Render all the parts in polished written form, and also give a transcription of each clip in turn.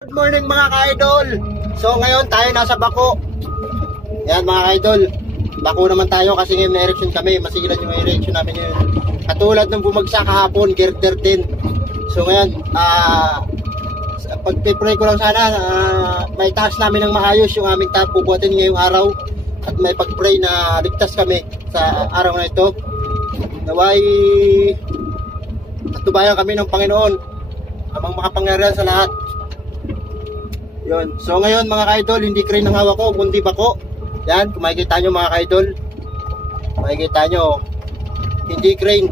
Good morning mga ka-idol. So ngayon tayo nasa Bako. Yan mga ka-idol. Bako naman tayo kasi ngayon may erection kami. Masigilan yung erection namin ngayon. Katulad ng bumagsak kahapon, girder din. So ngayon, pag-pray ko lang sana, may task namin ng maayos yung aming pubuhatin ngayong araw. At may pag-pray na ligtas kami sa araw na ito. Naway patubayan kami ng Panginoon amang makapangyarihan sa lahat. Yun. So ngayon mga ka-idol, hindi crane ang hawak ko, kundi Bako. Yan, kung makikita nyo mga ka-idol, makikita nyo, hindi crane,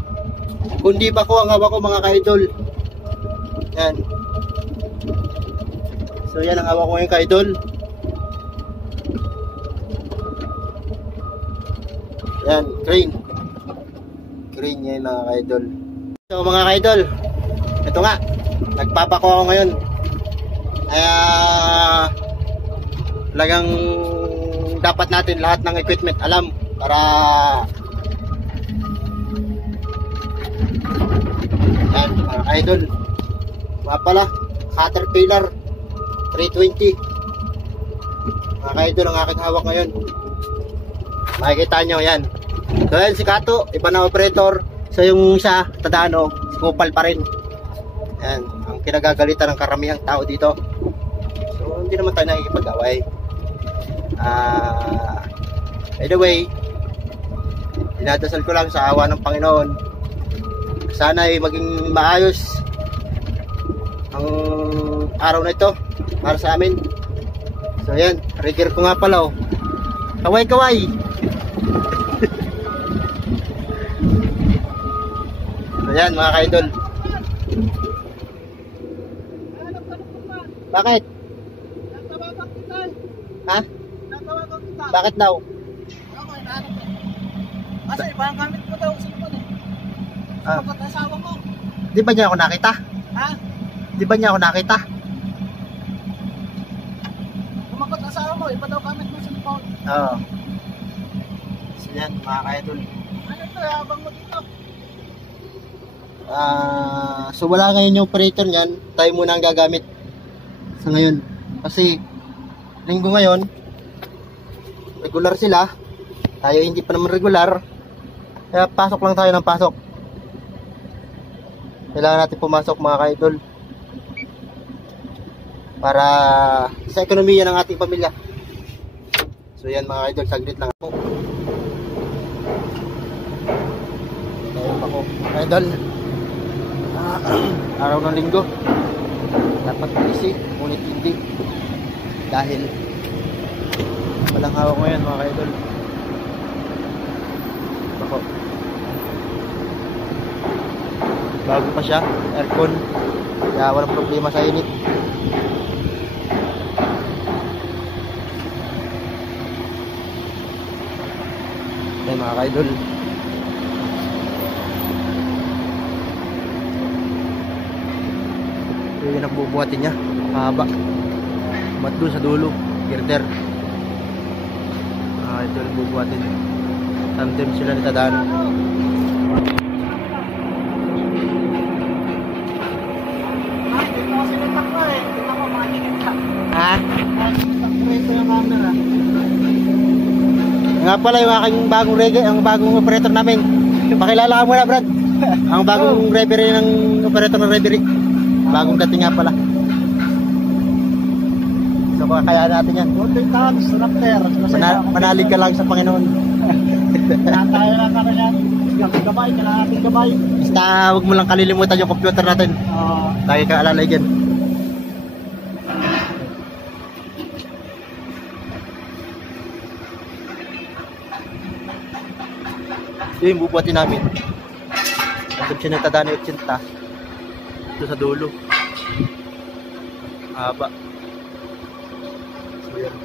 kundi Bako ang hawak ko mga ka-idol. Yan. So yan ang hawak ko ngayon ka-idol. Yan, crane. Crane yan mga ka-idol. So mga ka-idol, ito nga, nagpapako ako ngayon. Talagang dapat natin lahat ng equipment alam para yan mga idol. Mga pala Caterpillar 320 mga idol ang aking hawak ngayon. Makikita nyo yan. So yan si Kato, iba na operator. So yung isa Tadano, si Kupal pa rin. Yan ang kinagagalitan ng karamihang tao dito. So hindi naman tayo nakikipag-away. By the way, dinadasal ko lang sa awa ng Panginoon, sana ay maging maayos ang araw na ito para sa amin. So yan, rigger ko nga pala, oh. Kaway kaway. So yan mga ka-idol. Bakit? Ha? Bakit daw? Kasi parang gamit ko daw sa likod eh. Kapag asawa ko. Di ba niya ako nakita? Ha? Di ba niya ako nakita? Kumakot asawa mo, iba daw gamit mo sa likod. Oo. So yan mga ka-idol. Ano ito, habang mo dito? So wala ngayon yung operator niyan. Tayo muna ang gagamit sa ngayon. Kasi linggo ngayon, regular sila. Tayo hindi pa naman regular. Kaya pasok lang tayo ng pasok. Kailangan natin pumasok mga ka-idol para sa ekonomiya ng ating pamilya. So yan mga ka-idol, saglit lang ako. Ayun ako ka-idol. Araw ng linggo, dapat busy, ngunit hindi. Dahil walang hawak ngayon mga ka-idol. Bako. Bago pa siya, aircon. Kaya walang problema sa init. Yan mga ka-idol. Ito yung nagbubuhatin niya. Mahaba. Mat doon sa dulo. Girder. Ito yung nagbubuhatin. Tandem sila ni Tadano. Ha? Nga pala yung aking bagong reggae, ang bagong operator namin. Pakilala ka muna, Brad. Ang bagong referee ng operator ng referee. Bagong dating nga pala. So kaya natin yan. Manalig ka lang sa Panginoon. Tayo lang ka na yan. Gabay, kailangan natin gabay. Basta huwag mo lang kalilimutan yung computer natin. Lagi ka alalay dyan. Yun yung bubuhatin namin. Nandun siya ng Tadano 80. Ito sa dulo. Haba. So yan.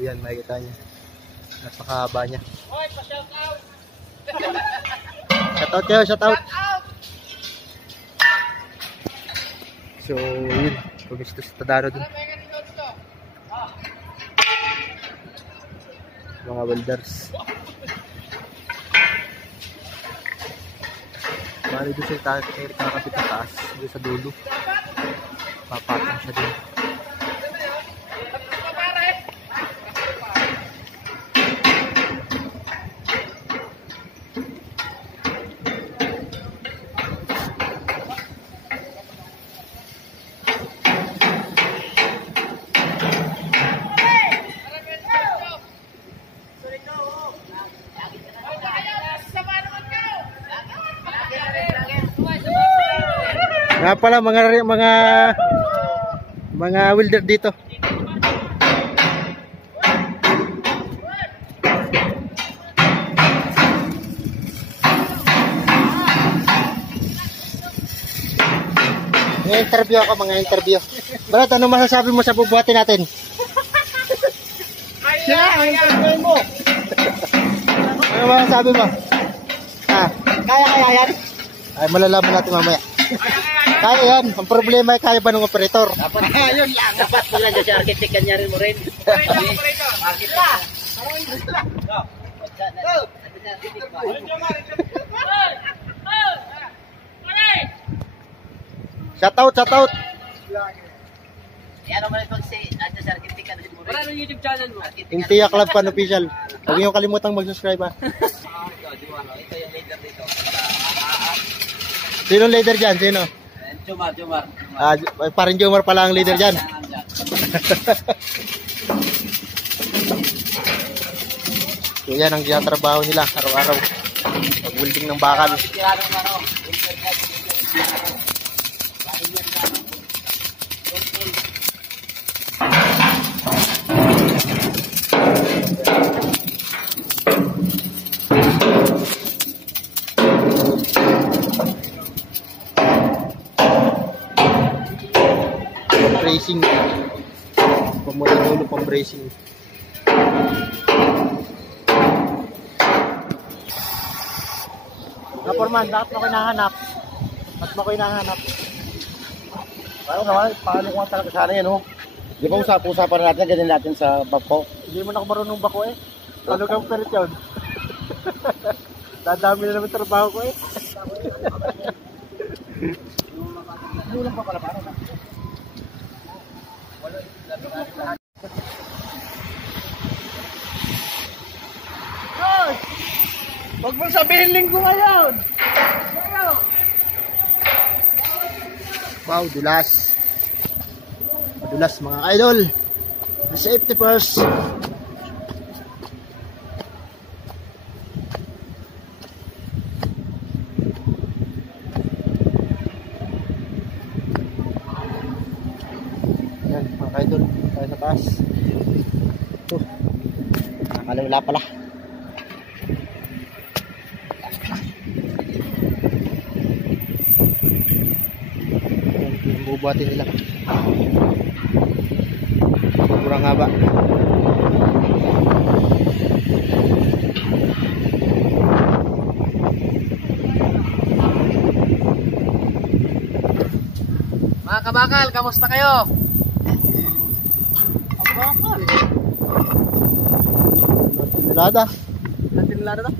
Yan, makikita niya. Napakahaba niya. Hoy, pa-shout out! Shout out kayo, shout out! So yun, gusto sa Tadano dun. Mga welders. Bali doon siya kakapit na taas. Doon sa dulo. Papatong siya doon. Nga pala mga welder dito. Interview ako, mga interview. Brad, ano masasabi mo sa bubuhatin natin? Siya, ang interview mo. Ano masasabi mo? Kaya yan. Ay, malalaman natin mamaya. Kaya yan. Ang problema ay kaya ba ng operator? Yun lang. Dapat pala dyan sa architect kanya rin mo rin. Shout out. Yan naman ito si dyan sa architect kanya rin mo rin. Para ng YouTube channel mo. Intia Club Fan Official. Huwag niyo kalimutang mag-subscribe ha. Ito yung leader dito. Sino leader dyan? Sino? Jomar. Parang Jomar pala ang leader dyan. So yan ang ginatrabaho nila araw-araw. Pag-welding ng bakal. Bracing. Pamula dulo pang bracing. Naporman, bakit mo ko hinahanap? Ba't mo ko hinahanap? Parang naman, paano ko talaga sana yan, oh? Di ba usapan natin, ganyan natin sa bako? Hindi mo na ako marunong bako eh. Ano kang perit yun? Dadami na naman trabaho ko eh. Ano lang pa pala, parang Huwag mong sabihin linggo ngayon! Wow, dulas. Madulas mga idol. Safety first. Yan mga idol. Tayo sa taas. Ito. Nakakalawala pala. Bubuhatin nila. Kurang haba. Mga kabakal, kamusta kayo? ang bakal. Tinulada. Natinulado na?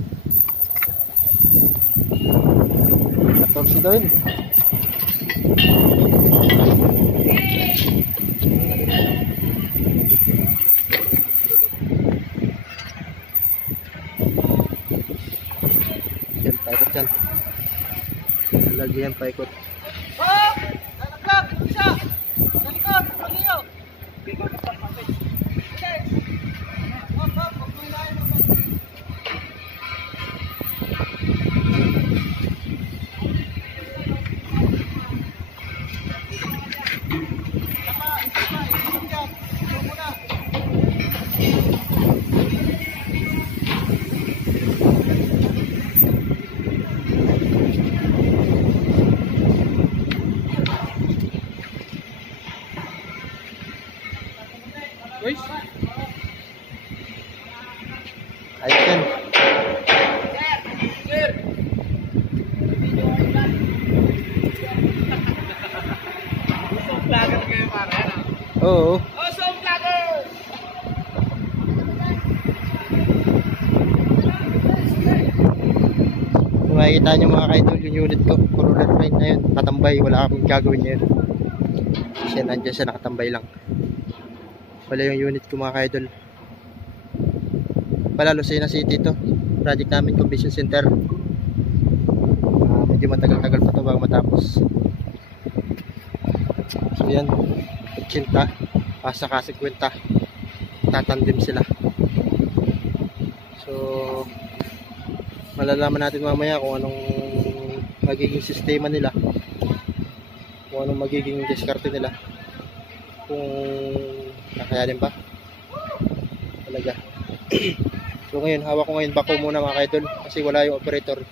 14 daw yun. Yan, paikot yan. Lagi yan, paikot. Ayos yan. Oo. Mga makikita nyo mga kaidol yung unit ko, coroner crane na yun, nakatambay, wala akong gagawin ngayon. Kasi nandiyan siya, nakatambay lang. Wala yung unit ko mga kaidol. Pala, Lucena City to, project namin, convention center. Medyo matagal-tagal pa to bago matapos. So yan, 80, pasa ka 50, tatandim sila. So malalaman natin mamaya kung anong magiging sistema nila, kung anong magiging diskarte nila, kung kakayanin ba talaga. So ngayon, hawak ko ngayon bako muna mga kaidol kasi wala yung operator,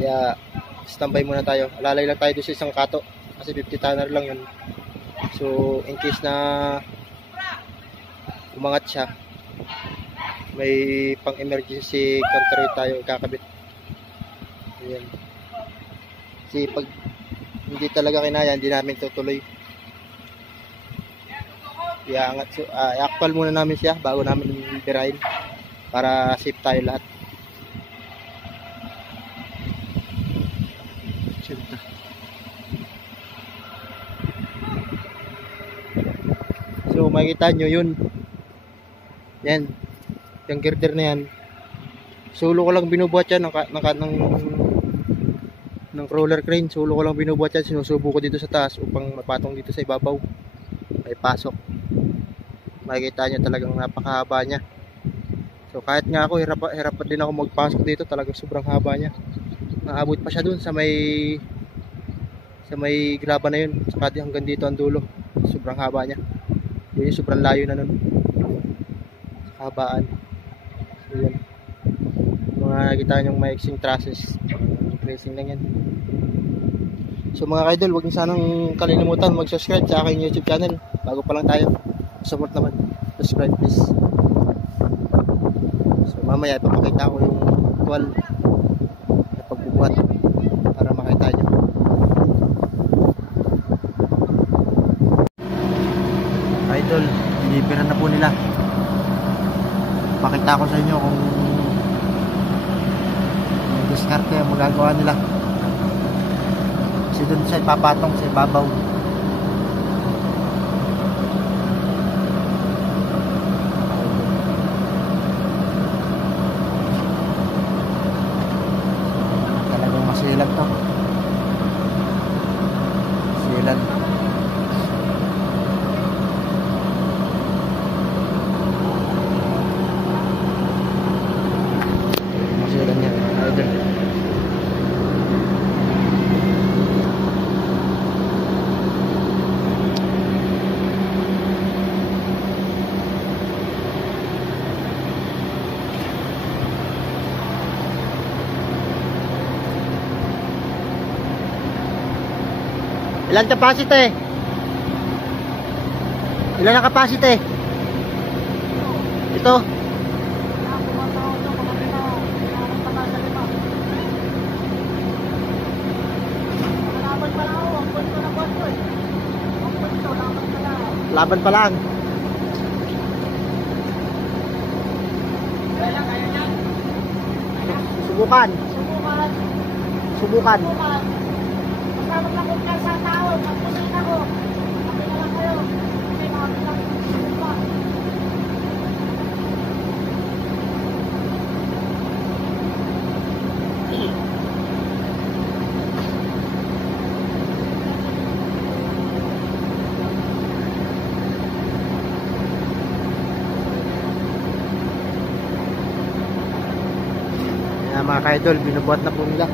kaya standby muna tayo. Alalay lang tayo doon sa isang kato kasi 50 tonner lang yun. So in case na umangat siya, may pang emergency counter tayo kakabit. Ayan. Kasi pag hindi talaga kinaya, hindi namin tutuloy. Iangat, so, i-actual muna namin siya bago namin birahin para safe tayo lahat. So makikita nyo yun. Yan. Yung girder na yan. Solo ko lang binubuhat yan ng roller crane. Solo ko lang binubuhat yan. Sinusubo ko dito sa taas upang mapatong dito sa ibabaw. May pasok. Makikita nyo talagang napakahaba niya. So kahit nga ako, hirap din ako magpasok dito. Talagang sobrang haba niya. Naabot pa siya dun sa may graba na yun. Saka hanggang dito ang dulo. Sobrang haba niya. Yun yung sobrang layo na nun. Habaan. So yun. Mga nakikita nyong maiksing trusses. Tracing lang yan. So mga kaidol, huwag niyo sanang kalimutan mag-subscribe sa aking YouTube channel. Bago pa lang tayo. Support naman. Subscribe please. So mamaya ipapakita ko yung actual na pagbubuhat para makita nyo. Idol, deliveran na po nila. Pakita ko sa inyo kung may diskarte ang magagawa nila. Kasi doon siya ipapatong sa ibabaw. Talagang masilag to. Silag. Ilan capacity? Ilan ang capacity? Ito. Laban pa lang. Subukan. Subukan. Basta maglakukan sa tao, magpusin ako. Kapit na lang kayo. Kasi makabilang subukan. Yan mga ka-idol, binubuhat na po nila.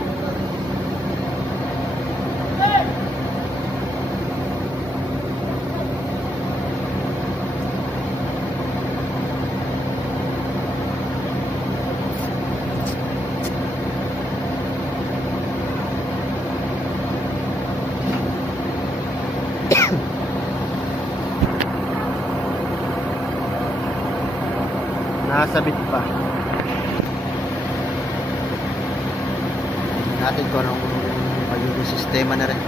Nakasabit pa. Natin ko anong magiging sistema na rin.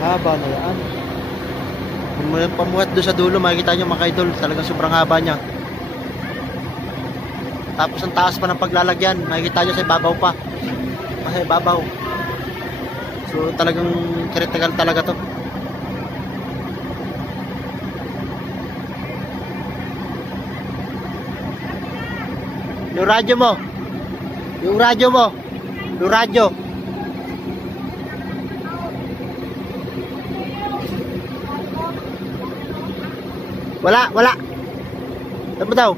Haba na yan. Kung pamuhat doon sa dulo, makikita nyo mga idol, talagang sobrang haba niya. Tapos ang taas pa ng paglalagyan, makikita nyo sa ibabaw pa. Sa ibabaw. So talagang critical talaga to. Yung radyo mo. Yung radyo mo. Yung radyo. Wala, wala. Saan mo daw?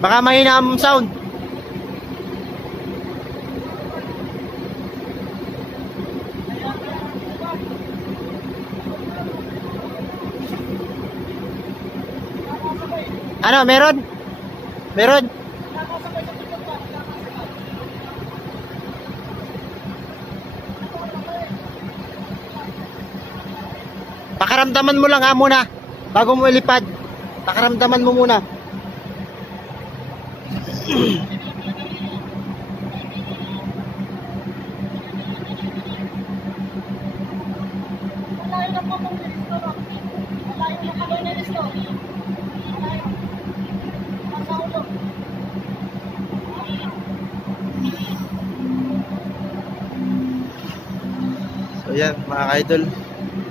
Baka mahina ang sound. Ano, meron? Meron? Pakaramdaman mo lang muna bago mo ilipad. Pakaramdaman mo muna. Malayo na po kung nilisto. Malayo na kami nilisto. Malayo. Nasa ulo. So yan mga idol,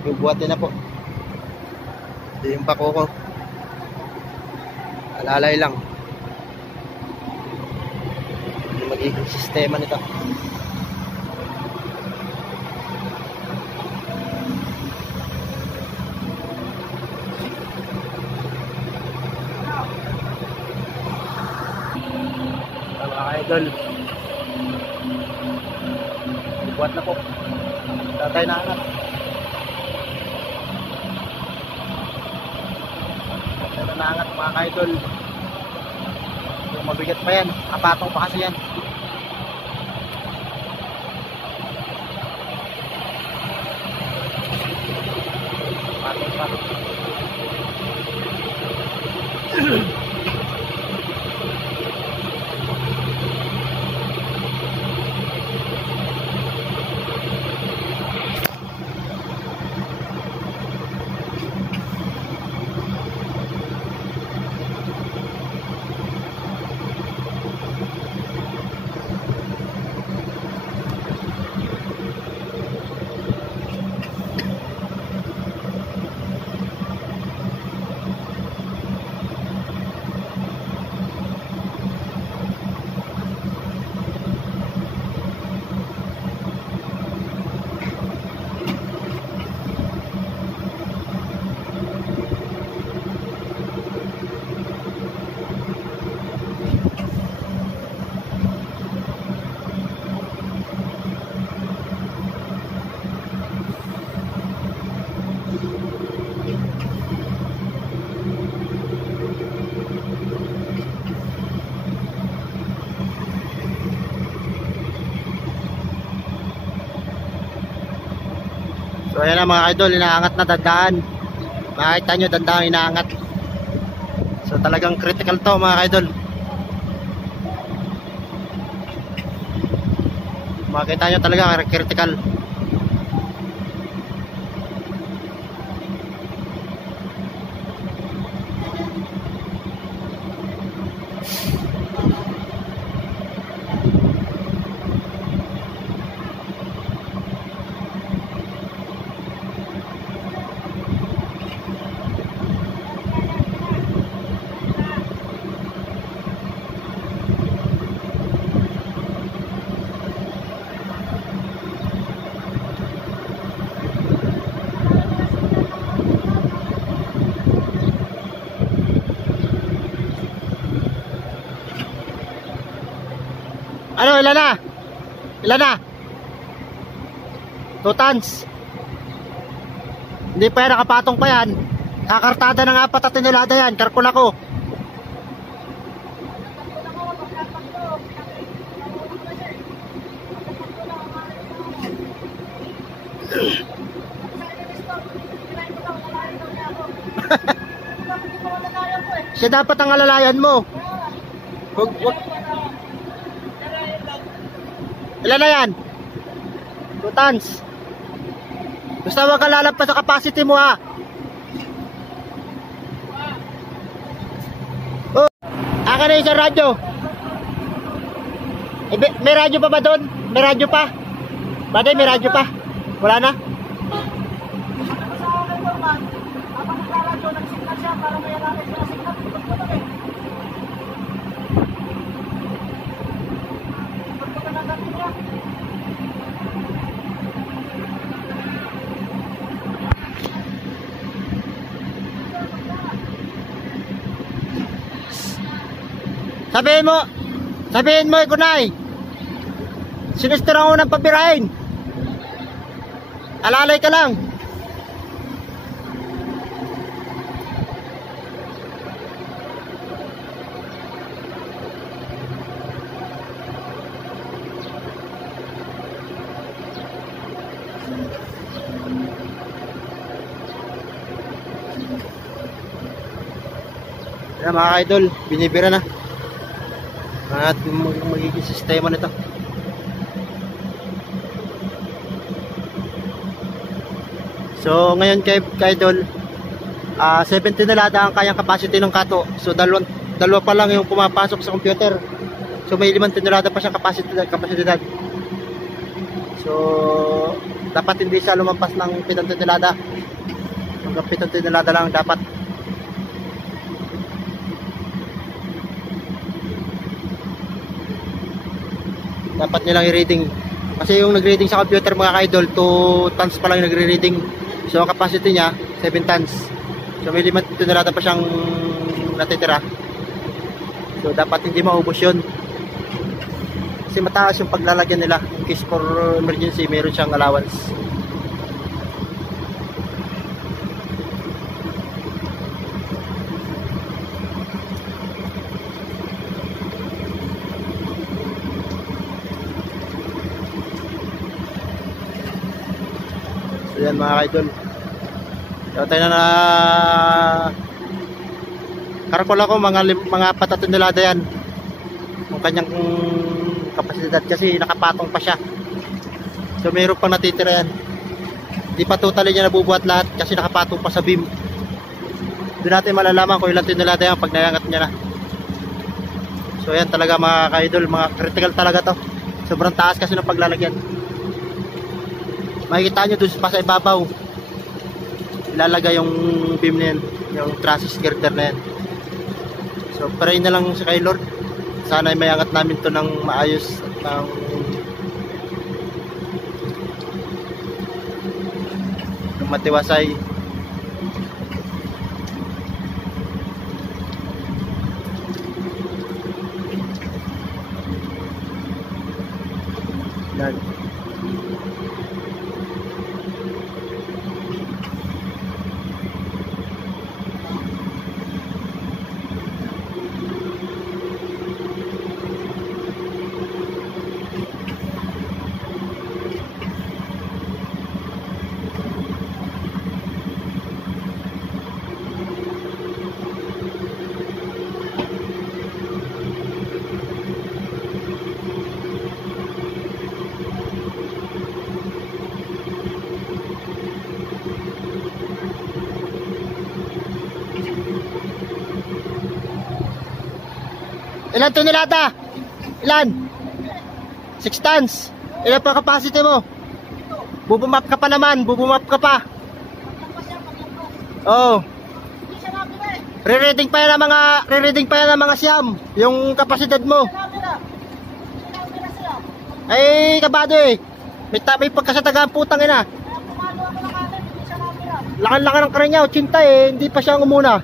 bubuhatin na po. Ito yung pako ko. Alalay lang yung magiging sistema nito. Mga idol, bubuhat na po. Tatay na angat. Tatay na angat mga idol. Yung mabigat pa yan. Kapatong pa kasi yan. Kapatong pa. So ayan na mga idol, inaangat na dandaan. Makikita nyo dandaan inaangat. So talagang critical to mga idol. Makikita nyo talaga critical. Ano, ilan na? Ilan na? 2 tons. Hindi pa yan, nakapatong pa yan. Kakartada ng 4 at tinulada yan. Karkula ko. Siya dapat ang alalayan mo. Wag. Ilan na yan? 2 tons. Basta wag ka lalampas sa capacity mo ha. Oh, akin na yung isang radyo. May radyo pa ba doon? May radyo pa? Baday, may radyo pa? Wala na? Sabihin mo, Ikunay. Sinistro ang unang pabirahin. Alalay ka lang. Yan mga idol, binibira na. At magiging sistema nito. So ngayon kay idol, 70 na lada ang kayang capacity ng kato. So dalawa pa lang yung pumapasok sa computer. So may 5 tonelada pa siyang kapasidad. So dapat hindi siya lumampas ng 7 tonelada. Hanggang 7 tonelada lang dapat. Dapat nilang i-reading. Kasi yung nag-reading sa computer mga ka-idol, 2 tons pa lang yung nagre-reading. So ang capacity niya 7 tons. So may 5 tonelada pa siyang natitira. So dapat hindi maubos yun. Kasi mataas yung paglalagyan nila. In case for emergency, meron siyang allowance. So yan mga idol. So tayo na karakol ako mga 4 tonelada yan. Yung kanyang kapasidad kasi nakapatong pa siya. So mayroon pang natitira yan. Di pa totally niya nabubuhat lahat kasi nakapatong pa sa beam. Doon natin malalaman kung ilang tonelada yan pag nayangat niya na. So yan talaga mga ka-idol, mga critical talaga to. Sobrang taas kasi ng paglalagyan. Makikita nyo doon pa sa ibabaw, ilalagay yung beam na yan, yung trusses girder na yan. So pray na lang sa kay Lord, sana may angat namin to ng maayos at ng matiwasay. Yan. Ilan tonelada? Ilan? 6 tons. Ilan pa capacity mo? Bubumap ka pa naman, bubumap ka pa. Oh. Re-reading pa yan ng mga siyam, yung kapasidad mo. Ay, kabado eh. May pagkasatagaan putang ina. Lakan-lakan ng kanya, 80 eh, hindi pa siya umuna.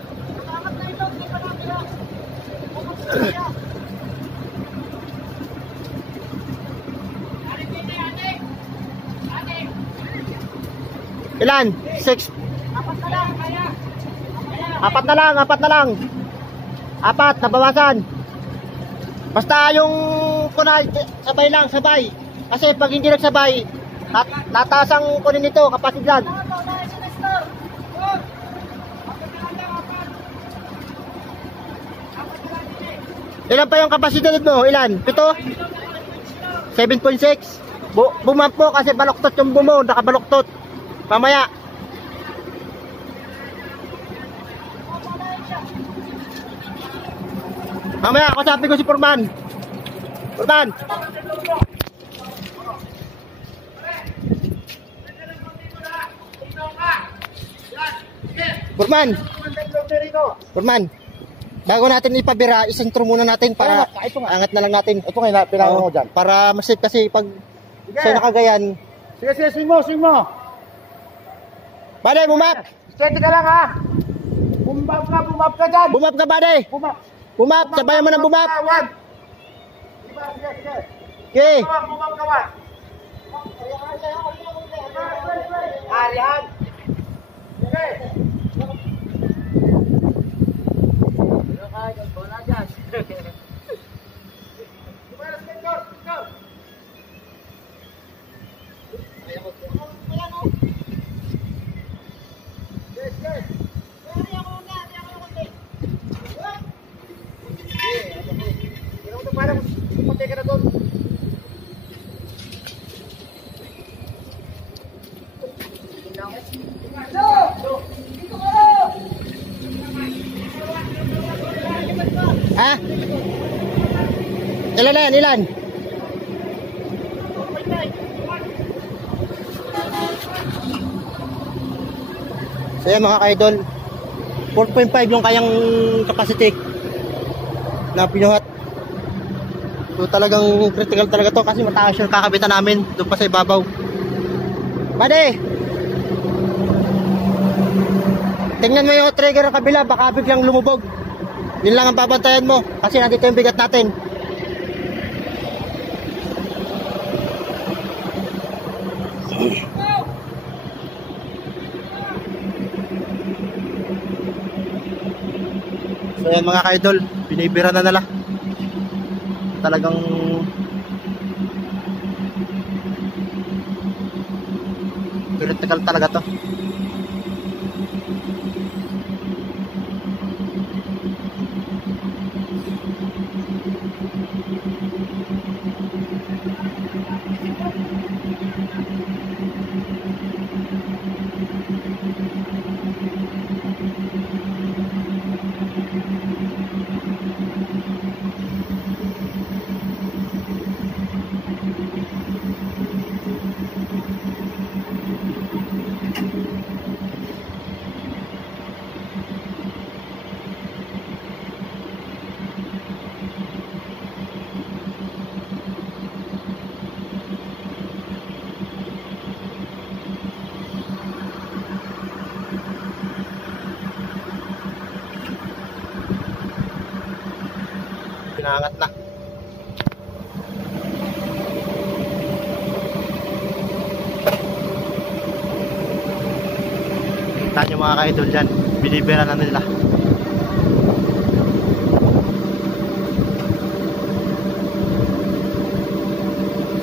Ilan? 6. 4 na lang. 4, nabawasan. Basta yung kunay, sabay. Kasi pag hindi nagsabay, nataas ang kunin nito, kapasidad. Ilan pa yung kapasidad mo? Ilan? 7? 7.6. Bumap po kasi baluktot yung bumo, nakabaluktot. Mamaya. Mamaya, kausapin ko si Purman. Purman. Purman. Bago natin ipabira, isentro muna natin para angat na lang natin. Ito ngayon, pinangon ko dyan. Para masip kasi pag sa nakagayan. Sige, swing mo. Bade, bumap! Steady ka lang ha. Bumap ka dyan. Bumap ka, bade! Bumap, sabayan mo ng bumap. Okay. Bumap ka ba? Arihan. Sige. Ha? Ilan na yan? Ilan? So yan mga ka-idol, 4.5 yung kayang capacity na pinuhat. So talagang critical talaga to kasi mataas yung kakabitan namin doon pa sa ibabaw. Bade! Tingnan mo yung trigger ng kabila, baka biglang lumubog. Yun lang ang babantayan mo kasi nandito yung bigat natin. So yan mga ka-idol, binibira na nila. Talagang critical talaga to. Pinangat na. Kita nyo mga ka-idol dyan, binibira na nila.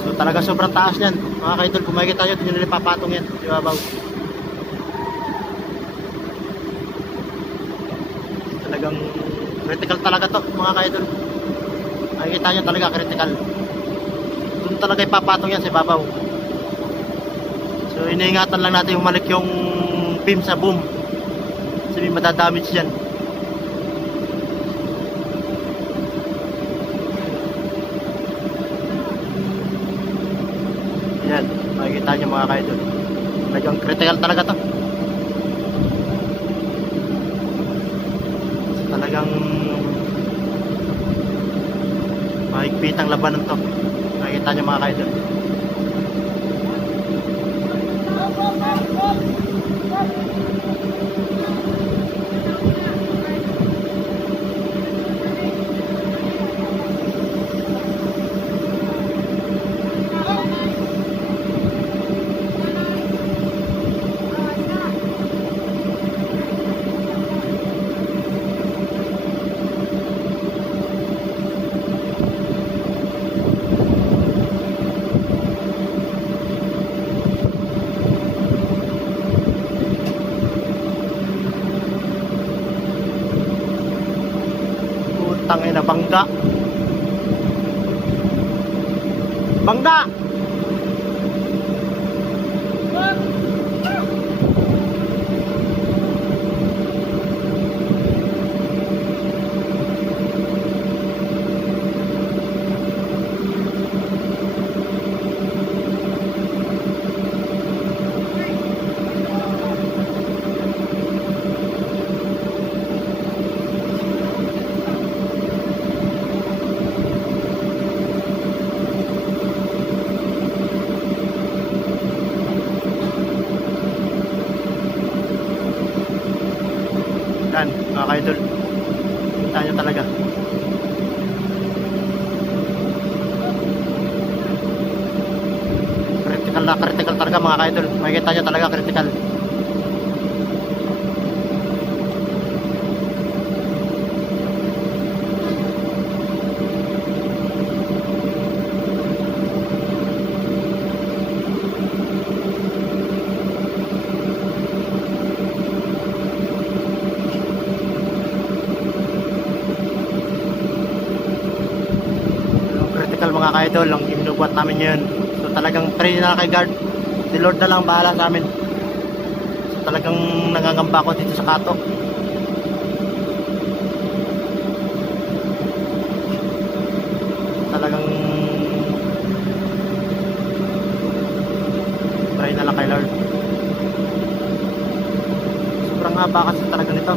So talaga sobrang taas yan mga ka-idol. Kung makikita nyo, hindi nila papatong yan di babaw. Talagang critical talaga to mga ka-idol. Makikita nyo talaga critical. Doon talaga ipapatong yan sa ibabaw. So iniingatan lang natin umalik yung beam sa boom. Kasi may madadamage dyan. Yan, makikita nyo mga ka-idol. Talagang critical talaga to. So, talagang mahigpit ang labanan to. Makikita nyo mga ka-idol. Tangay na bangga. Bangga! Yan, mga ka-idol. Kita nyo talaga. Critical na critical talaga mga ka-idol. Makikita nyo talaga critical. Mga ka-idol, ang ginubuhat namin yun. So talagang pray na kay God. Si Lord na lang bahala sa amin. So talagang nangangamba ko dito sa Kato. Talagang pray na lang kay Lord. Sobrang haba kasi talaga nito.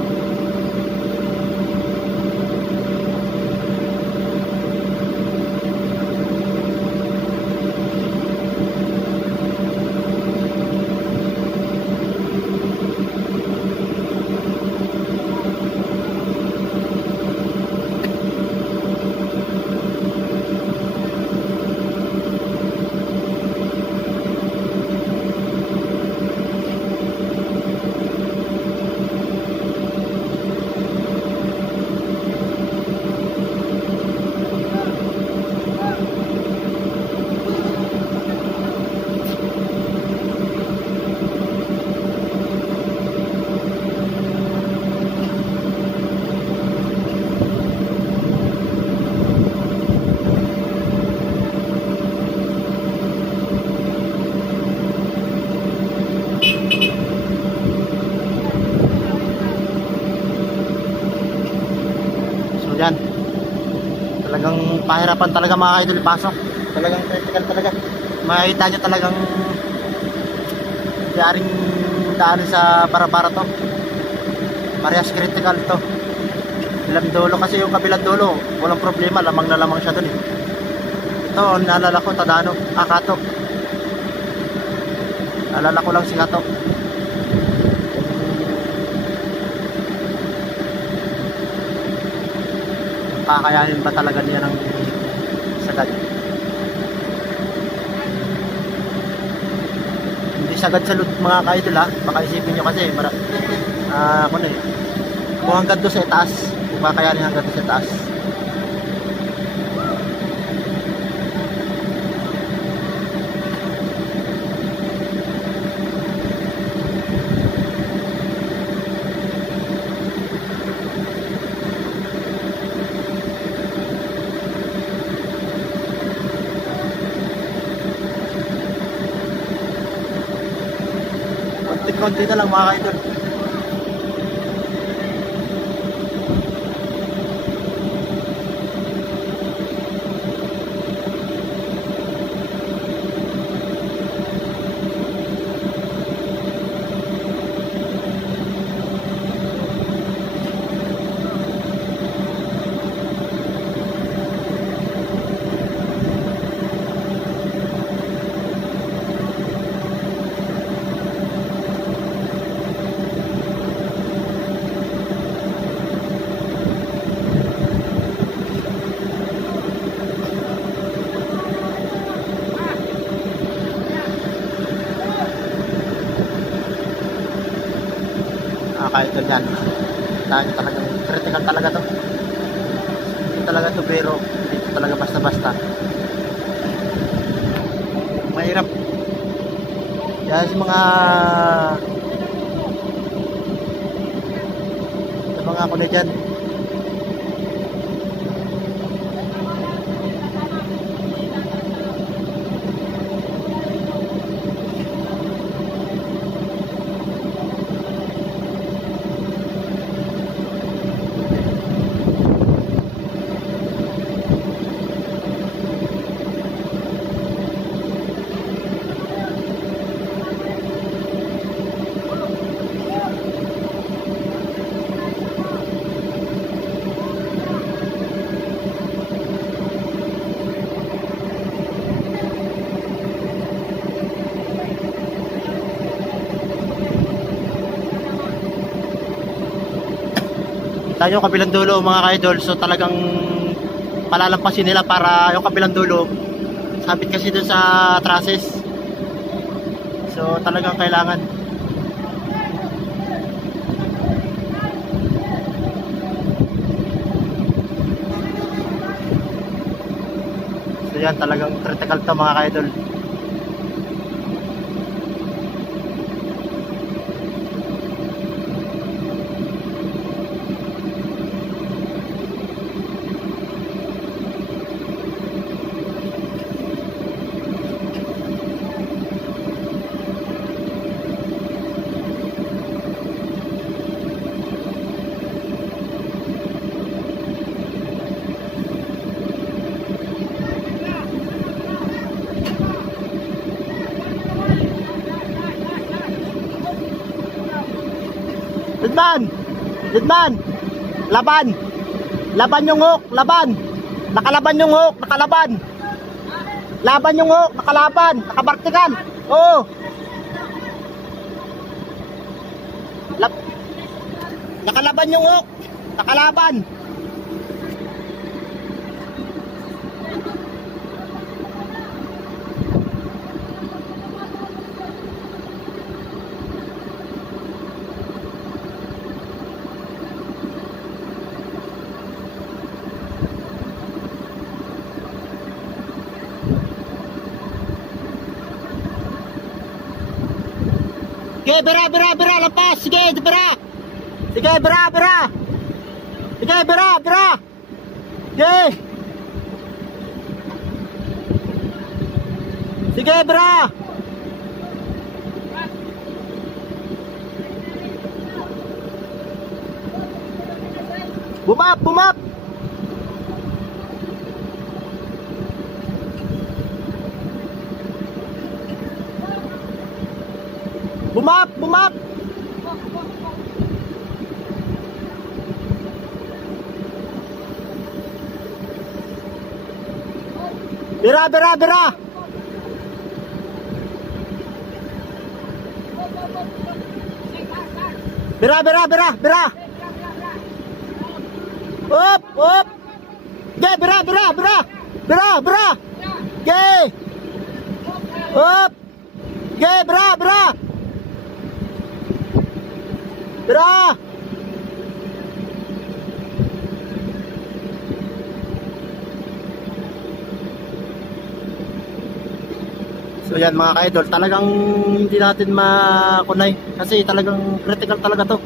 Yan, talagang pahirapan talaga mga ka-idol ipasok. Talagang critical talaga. Makikita nyo talagang diyaring daanin sa para-para to. Parehas critical to. Ilang dulo kasi yung kabilang dulo walang problema, lamang na lamang siya dun eh. Ito naalala ko Tadano, Kato. Naalala ko lang si Kato. Kakayanin ba talaga niya ng sagad? Hindi sagad sa loot mga ka-idol ha. Baka isipin nyo kasi ano eh, kung hanggang doon sa itaas, kung kakayanin hanggang doon sa itaas. Konti na lang mga ka-idol. Kahit dyan tayo talagang critical talaga to. Hindi talaga to pero hindi talaga basta-basta. Mahirap. Kaya sa mga ako na dyan, Kita nyo kabilang dulo mga ka-idol. So talagang palalampasin nila para yung kabilang dulo. Sabit kasi doon sa trusses. So talagang kailangan. So yan, talagang critical to mga ka-idol. Lidman! Laban! Laban yung hook! Laban! Nakalaban yung hook! Nakalaban! Laban yung hook! Nakalaban! Nakabartikan! Oo! Nakalaban yung hook! Nakalaban! Sige, bira, lampas. Sige, bira. Sige, bira. Sige, bira. Sige. Sige, bira. Bumap. Bumap. Bira. Bira. Up. Ge, bira. Ge. Up. Ge, bira. Bira. So yan mga ka-idol, talagang hindi natin makunay kasi talagang critical talaga to.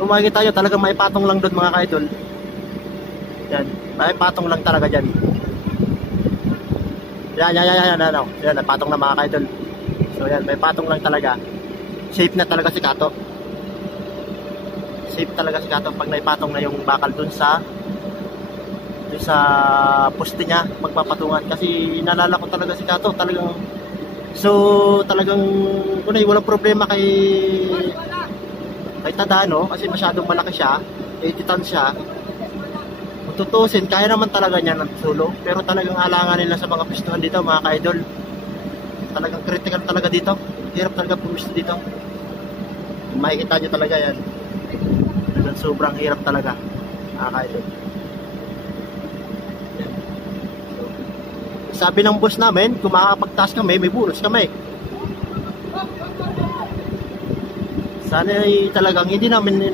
So makikita nyo, talagang maipatong lang doon mga ka-idol. Yan, maipatong lang talaga dyan. Yan, napatong na mga ka-idol. So yan, maipatong lang talaga. Safe na talaga si Kato. Safe talaga si Kato pag naipatong na yung bakal dun sa poste niya, magpapatungan. Kasi nalala ko talaga si Kato, talagang kunay, walang problema kay Tadano kasi masyadong malaki siya, 80 tons siya. Kung tutusin, kaya naman talaga niya ng solo, pero talagang halangan nila sa mga pistuhan dito mga ka-idol. Talagang critical talaga dito, hirap talaga pumisto dito. Makikita nyo talaga yan, sobrang hirap talaga mga ka-idol. Sabi ng boss namin, kung makakapagtaas kami, may bonus kami. Sana ay talagang hindi namin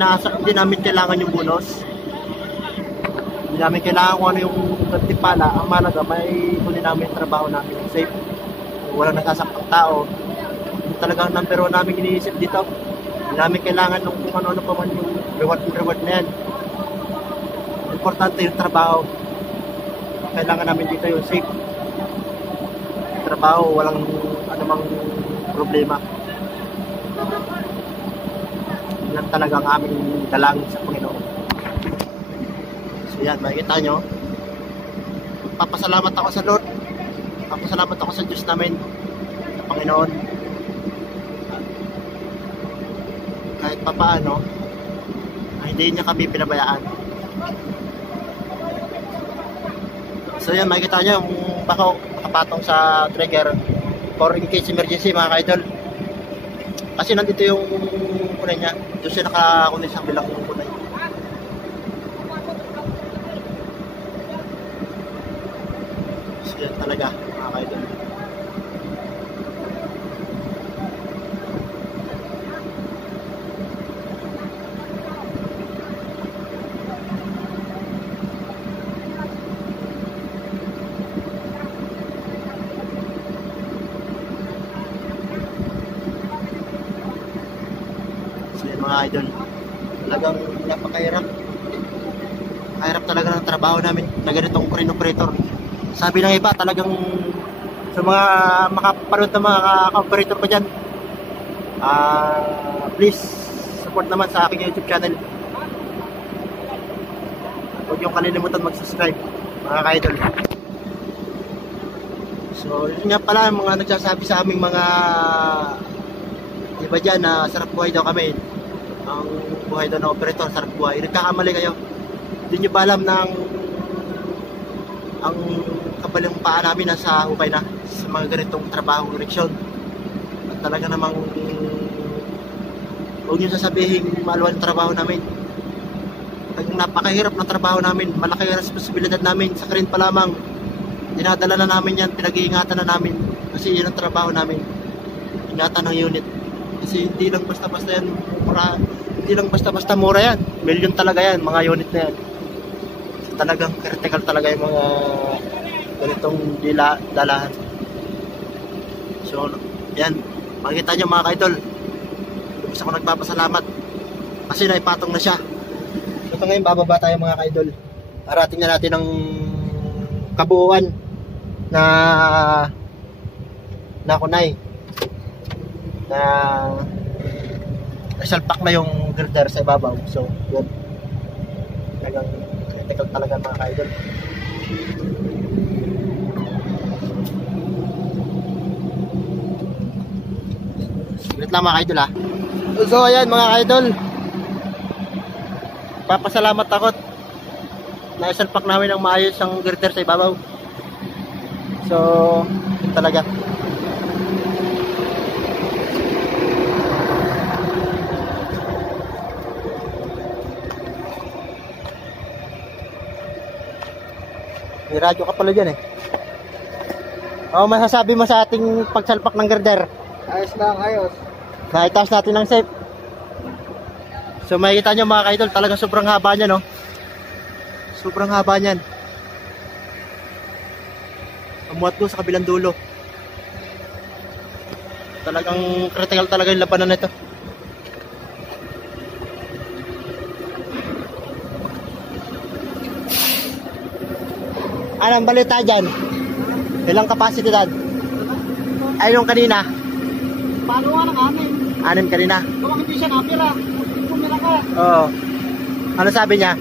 kailangan yung bonus. Hindi namin kailangan kung ano yung gantimpala. Ang malaga, may kunin namin yung trabaho namin safe. Walang nasasaktan tao. Yung talagang number 1 namin iniisip dito. Hindi namin kailangan nung kung ano pa man yung reward na yan. Importante yung trabaho. Kailangan namin dito yung safe trabaho, walang anumang problema. Yan talaga ang aming dalangin sa Panginoon. So yan, makikita nyo, papasalamat ako sa Lord, papasalamat ako sa Diyos namin, sa Panginoon. Kahit papaano, hindi niya kami pinabayaan. So yan, makikita nyo yung bako nakapatong sa trigger for in case emergency mga ka-idol. Kasi nandito yung kunay niya, doon siya nakakunay sa bilang kunay. Yan talaga mga kaidol. So yan mga idol, talagang napakahirap. Mahirap talaga ng trabaho namin na ganitong crane operator. Sabi ng iba, talagang sa mga makapanood na mga operator ko dyan, please support naman sa aking YouTube channel. Huwag yung kalilimutan mag-subscribe mga ka-idol. So yun nga pala mga nagsasabi sa aming mga iba dyan na sarap buhay daw kami. Ang buhay daw ng operator, sarap buhay. Nagkakamali kayo. Hindi nyo ba alam na ang kabalang paa namin nasa hukay na sa mga ganitong trabaho, direksyon. At talaga namang huwag nyo sasabihin maluwan ang trabaho namin. Ang napakahirap ng trabaho namin, malaki ang responsibilidad namin sa crane pa lamang. Dinadala na namin yan, pinag-iingatan na namin kasi yun ang trabaho namin. Ingatan ng unit. Kasi hindi lang basta-basta yan mura, hindi lang basta-basta mura yan. Million talaga yan, mga unit na yan. So, talagang critical talaga yung mga ganitong dalahan. So, yan. Makikita nyo mga ka-idol. Gusto ko nagpapasalamat kasi naipatong na siya. So, ngayon bababa tayo mga ka-idol. Arating na natin ang kabuuan na kunay na nasalpak na yung girder sa ibabaw. So, yun. Talagang critical talaga mga ka-idol. Saglit lang mga ka-idol ha. So, ayan mga ka-idol. Papasalamat ako na isalpak namin ang maayos ang girder sa ibabaw. So, yun talaga. May radyo ka pala dyan eh. O, masasabi mo sa ating pagsalpak ng girder? Ayos lang, ayos. Naitaas natin ng safe. So, makikita nyo mga ka-idol, talaga sobrang haba niya, no? Sobrang haba niyan. Amuat doon sa kabilang dulo. Talagang critical talaga yung labanan nito. Anong balita dyan? Ilang capacity dad? Ay, yung kanina? Paano nga ng amin? Anim kanina? Kung hindi siya napira, pumira ka. Oo. Ano sabi niya?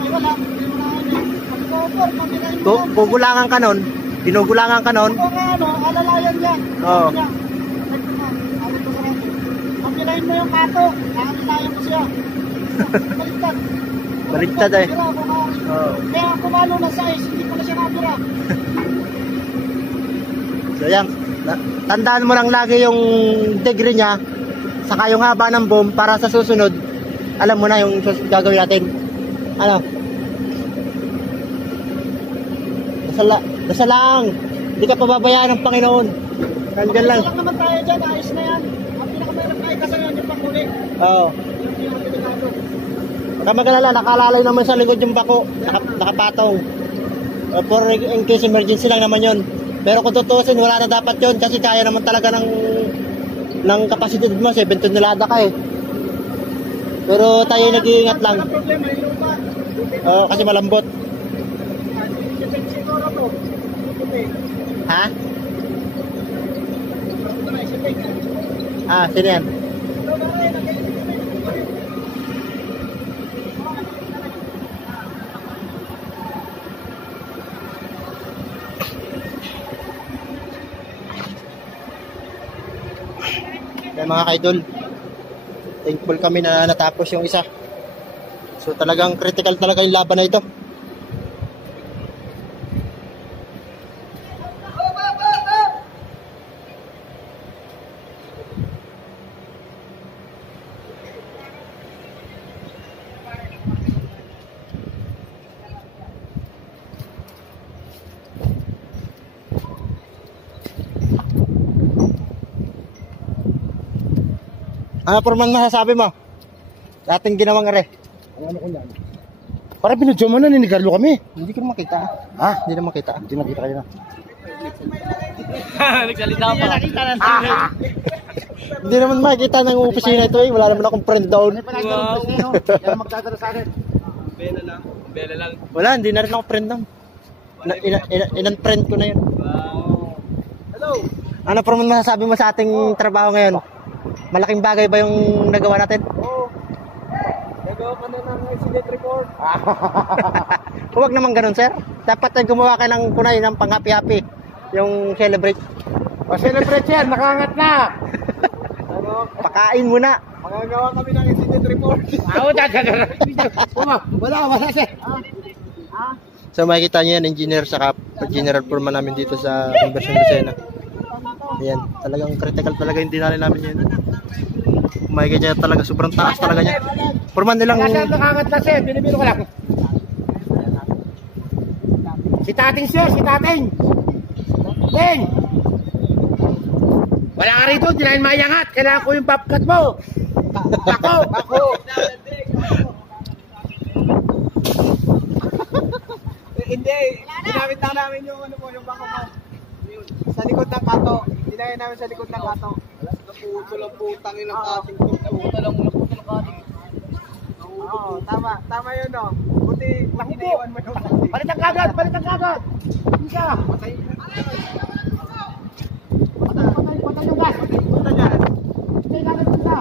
Ay wala, hindi mo na amin. Pag-over, pamirahin mo yan. Gugulangan ka nun? Ginugulangan ka nun? Kung ano, alalayan yan. Oo. Pamirahin mo yung kato, alalayan mo siya. Baliktad. Baliktad eh. Oo. Kaya kumalo na size, hindi ko na siya napira. So yan, tandaan mo lang lagi yung degree niya saka yung haba ng boom para sa susunod alam mo na yung gagawin natin. Ano? Dasal lang, hindi ka pababayaan ng Panginoon. Nandyan lang. Lang naman tayo dyan, ayos na yan. Ang pinakamahirap tayo kasi yan yung pakuli. Oo. Yung delikado. Baka mag-alala, nakalalay naman sa likod yung bako, nakapatong. For in case emergency lang naman yun. Pero kung tutusin, wala na dapat yun kasi kaya naman talaga ng kapasidad mo, 7 tonelada ka eh. Pero tayo nag-iingat lang. Ang problema, yung lupa. Oo, kasi malambot. Siguro to. Ha? Ah, sino yan? Yan mga ka-idol, thankful kami na natapos yung isa. So talagang critical talaga yung laban na ito. Ano pa man masasabi mo? Dating ginawang are. Ano ko yan? Para binudyo mo na, ninigarlo kami. Hindi ko na makita. Ha? Hindi na makita. Hindi nakita kayo na. Nagsalita pa. Hindi naman makikita ng opisina ito eh. Wala naman akong friend down. Wow. Yan magdadala sa akin. Bela lang. Wala, hindi na rin ako friend down. Inan-friend ko na yun. Wow. Hello. Ano pa man masasabi mo sa ating trabaho ngayon? Malaking bagay ba yung nagawa natin? Oo. Nagawa ka na ng accident report. Huwag naman ganun, sir. Dapat ay gumawa ka ng kunay ng pang-happy-happy. Yung celebrate. Pa-celebrate yan, nakangat na. Pakain mo na. Magagawa kami ng accident report. Wala sir. So makikita nyo yan, engineer saka general foreman namin dito sa Conversion Lucena. Ayan, talagang critical talaga yung dinali namin yun. Makikita nyo talaga, sobrang taas talaga niya. Foreman nilang... Sir, nakangat na sir, binibiro ko lang. Si Tating sir, si Tating. Ting! Wala ka rito, di na mayangat. Kailangan ko yung popcut mo. Ako. Hindi. Ginamit lang namin yung ano mo, yung bako mo. Sa likod ng kato. Ginamit namin sa likod ng kato. Puto lang putang ilang kating. Puto lang ng kating. Oo, tama yun no. Buti iniwan mo yung kating. Palitan kagad. Isa. Patay yung gas. Punta dyan. Patay kagad isa.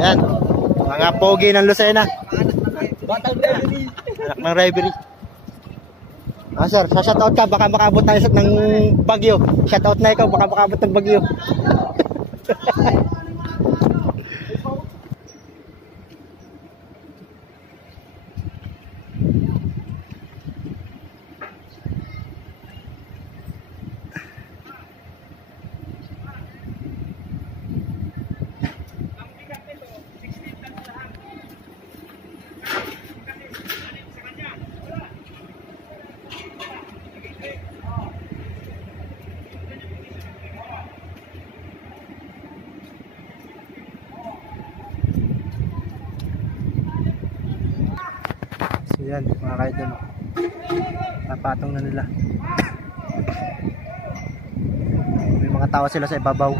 Ayan, mga pogi ng Lucena. Batang Reverie. Anak ng Rivalry. Sir, sa-shoutout ka, baka makabot tayo ng bagyo. Shoutout na ikaw, baka makabot ng bagyo. So yan, mga kaidol. Napatong na nila. May mga tao sila sa ibabaw.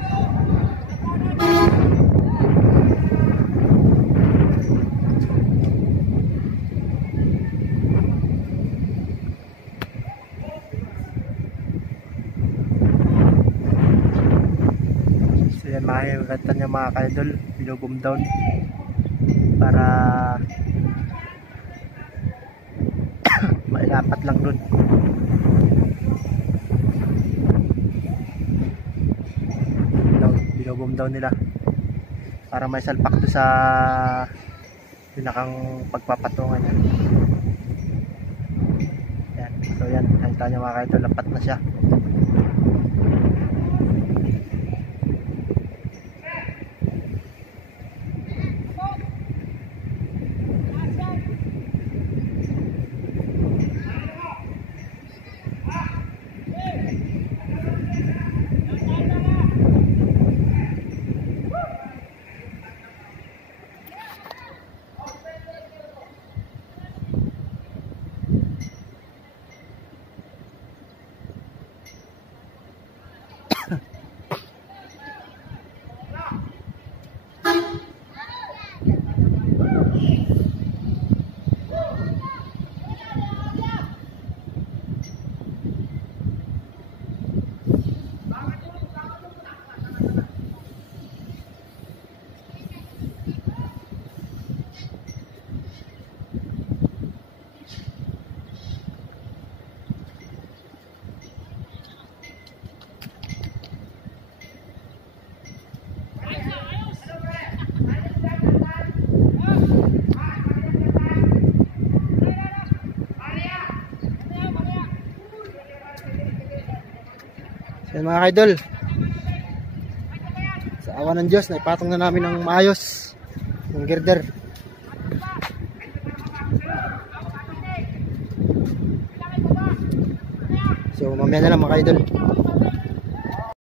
So yan, makikita niya mga kaidol. Binubom down para mailapat lang dun. Binubom down nila para may salpak doon sa pinakang pagpapatungan niya. Yan. So yan, nakita niyo mga kaidol, lapat na siya. So mga idol, Awa ng Diyos, naipatong na namin ng maayos yung girder. So mamaya na lang mga idol.